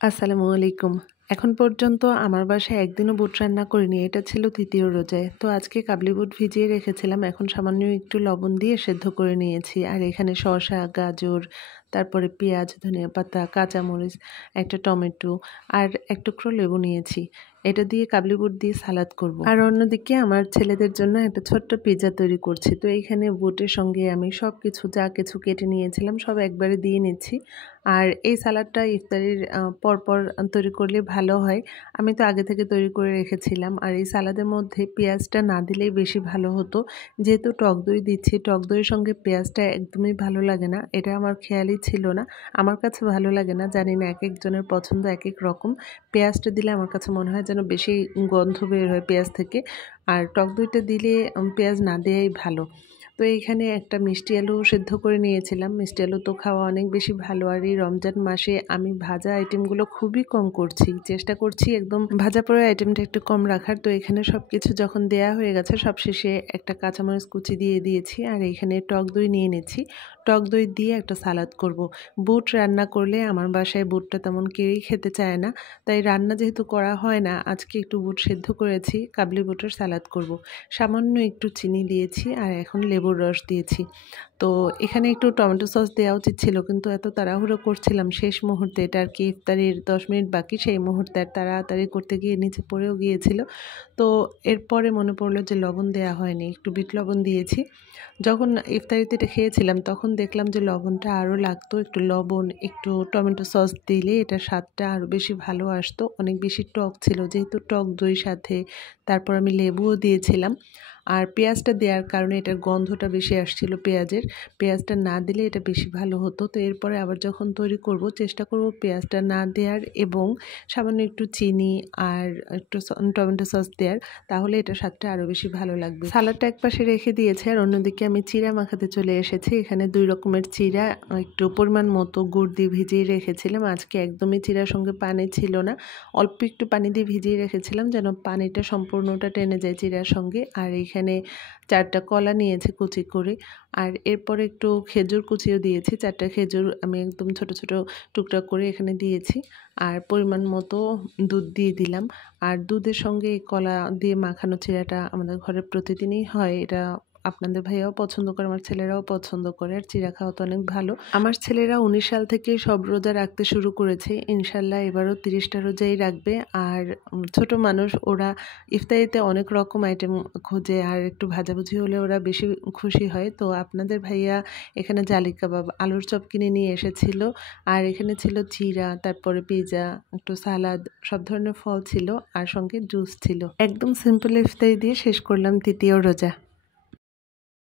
আসসালামু আলাইকুম। এখন পর্যন্ত আমার বাসায় একদিনও বুট রান্না করিনি। এটা ছিল ৩য় রোজায়। তো আজকে কাবলি বুট ভিজিয়ে রেখেছিলাম। এখন সামান্য একটু লবণ দিয়ে সেদ্ধ করে নিয়েছি। আর এখানে শসা, গাজর, তারপরে পেঁয়াজ, ধনিয়া পাতা, কাঁচামরিচ, একটা টমেটো আর এক টুকরো লেবু নিয়েছি। এটা দিয়ে কাবলি বুট দিয়ে সালাদ করব। আর অন্যদিকে আমার ছেলেদের জন্য একটা ছোট্ট পিৎজা তৈরি করছি। তো এইখানে বুটের সঙ্গে আমি সব কিছু যা কিছু কেটে নিয়েছিলাম সব একবারে দিয়ে নিচ্ছি। আর এই সালাডটা ইফতারির পরপর তৈরি করলে ভালো হয়। আমি তো আগে থেকে তৈরি করে রেখেছিলাম। আর এই সালাদের মধ্যে পেঁয়াজটা না দিলেই বেশি ভালো হতো। যেহেতু টক দই দিচ্ছি, টক দইয়ের সঙ্গে পেঁয়াজটা একদমই ভালো লাগে না। এটা আমার খেয়ালই ছিল না। আমার কাছে ভালো লাগে না, জানি না একেকজনের পছন্দ একেক রকম। পেঁয়াজটা দিলে আমার কাছে মনে হয় যেন বেশি গন্ধ বের হয় পেঁয়াজ থেকে। আর টক দইটা দিলে পেঁয়াজ না দেওয়াই ভালো। তো এইখানে একটা মিষ্টি আলু সেদ্ধ করে নিয়েছিলাম। মিষ্টি আলু তো খাওয়া অনেক বেশি ভালো। আর এই রমজান মাসে আমি ভাজা আইটেমগুলো খুবই কম করছি, চেষ্টা করছি একদম ভাজা পোড়া আইটেমটা একটু কম রাখার। তো এখানে সব কিছু যখন দেয়া হয়ে গেছে সবশেষে একটা কাঁচামরিচ কুচি দিয়ে দিয়েছি। আর এখানে টক দই নিয়ে নিচ্ছি। টক দই দিয়ে একটা সালাদ করব। বুট রান্না করলে আমার বাসায় বুটটা তেমন কেউই খেতে চায় না, তাই রান্না যেহেতু করা হয় না, আজকে একটু বুট সেদ্ধ করেছি, কাবলি বুটের সালাদ করব। সামান্য একটু চিনি দিয়েছি আর এখন লেবুর রস দিয়েছি। তো এখানে একটু টমেটো সস দেওয়া উচিত ছিল, কিন্তু এত তাড়াহুড়ো করছিলাম শেষ মুহূর্তে, এটা আর কি ইফতারির 10 মিনিট বাকি, সেই মুহূর্তে আর তাড়াতাড়ি করতে গিয়ে নিচে পড়েও গিয়েছিল। তো এরপরে মনে পড়লো যে লবণ দেওয়া হয়নি, একটু বিট লবণ দিয়েছি। যখন ইফতারিতে এটা খেয়েছিলাম তখন দেখলাম যে লবণটা আরও লাগতো। একটু লবণ, একটু টমেটো সস দিলে এটা স্বাদটা আরও বেশি ভালো আসতো। অনেক বেশি টক ছিল, যেহেতু টক দই সাথে তারপর আমি লেবুও দিয়েছিলাম। আর পেঁয়াজটা দেওয়ার কারণে এটার গন্ধটা বেশি আসছিল পেঁয়াজের। পেঁয়াজটা না দিলে এটা বেশি ভালো হতো। তো এরপরে আবার যখন তৈরি করব চেষ্টা করব পেঁয়াজটা না দেওয়ার এবং সামান্য একটু চিনি আর একটু টমেটো সস দেওয়ার, তাহলে এটা স্বাদটা আরও বেশি ভালো লাগবে। সালাডটা একপাশে রেখে দিয়েছে আর অন্যদিকে আমি চিড়া মাখাতে চলে এসেছি। এখানে 2 রকমের চিড়া একটু পরিমাণ মতো গুড় দিয়ে ভিজিয়ে রেখেছিলাম। আজকে একদমই চিড়ার সঙ্গে পানি ছিল না, অল্প একটু পানি দিয়ে ভিজিয়ে রেখেছিলাম যেন পানিটা সম্পূর্ণটা টেনে যায় চিড়ার সঙ্গে। আর এখানে 4টা কলা নিয়েছি কুচি করে, আর এরপরে একটু খেজুর কুচিও দিয়েছি। 4টা খেজুর আমি একদম ছোট ছোট টুকরা করে এখানে দিয়েছি। আর পরিমাণ মতো দুধ দিয়ে দিলাম। আর দুধের সঙ্গে এই কলা দিয়ে মাখানো চিড়াটা আমাদের ঘরে প্রতিদিনই হয়। এটা আপনাদের ভাইয়াও পছন্দ করে, আমার ছেলেরাও পছন্দ করে। আর চিড়া খাওয়া তো অনেক ভালো। আমার ছেলেরা 19 সাল থেকে সব রোজা রাখতে শুরু করেছে। ইনশাল্লাহ এবারও 30টা রোজাই রাখবে। আর ছোট মানুষ, ওরা ইফতারিতে অনেক রকম আইটেম খোঁজে, আর একটু ভাজাভুজি হলে ওরা বেশি খুশি হয়। তো আপনাদের ভাইয়া এখানে জালি কাবাব, আলুর চপ কিনে নিয়ে এসেছিল। আর এখানে ছিল চিড়া, তারপরে পিৎজা, একটু সালাদ, সব ধরনের ফল ছিল আর সঙ্গে জুস ছিল। একদম সিম্পল ইফতারি দিয়ে শেষ করলাম 3য় রোজা।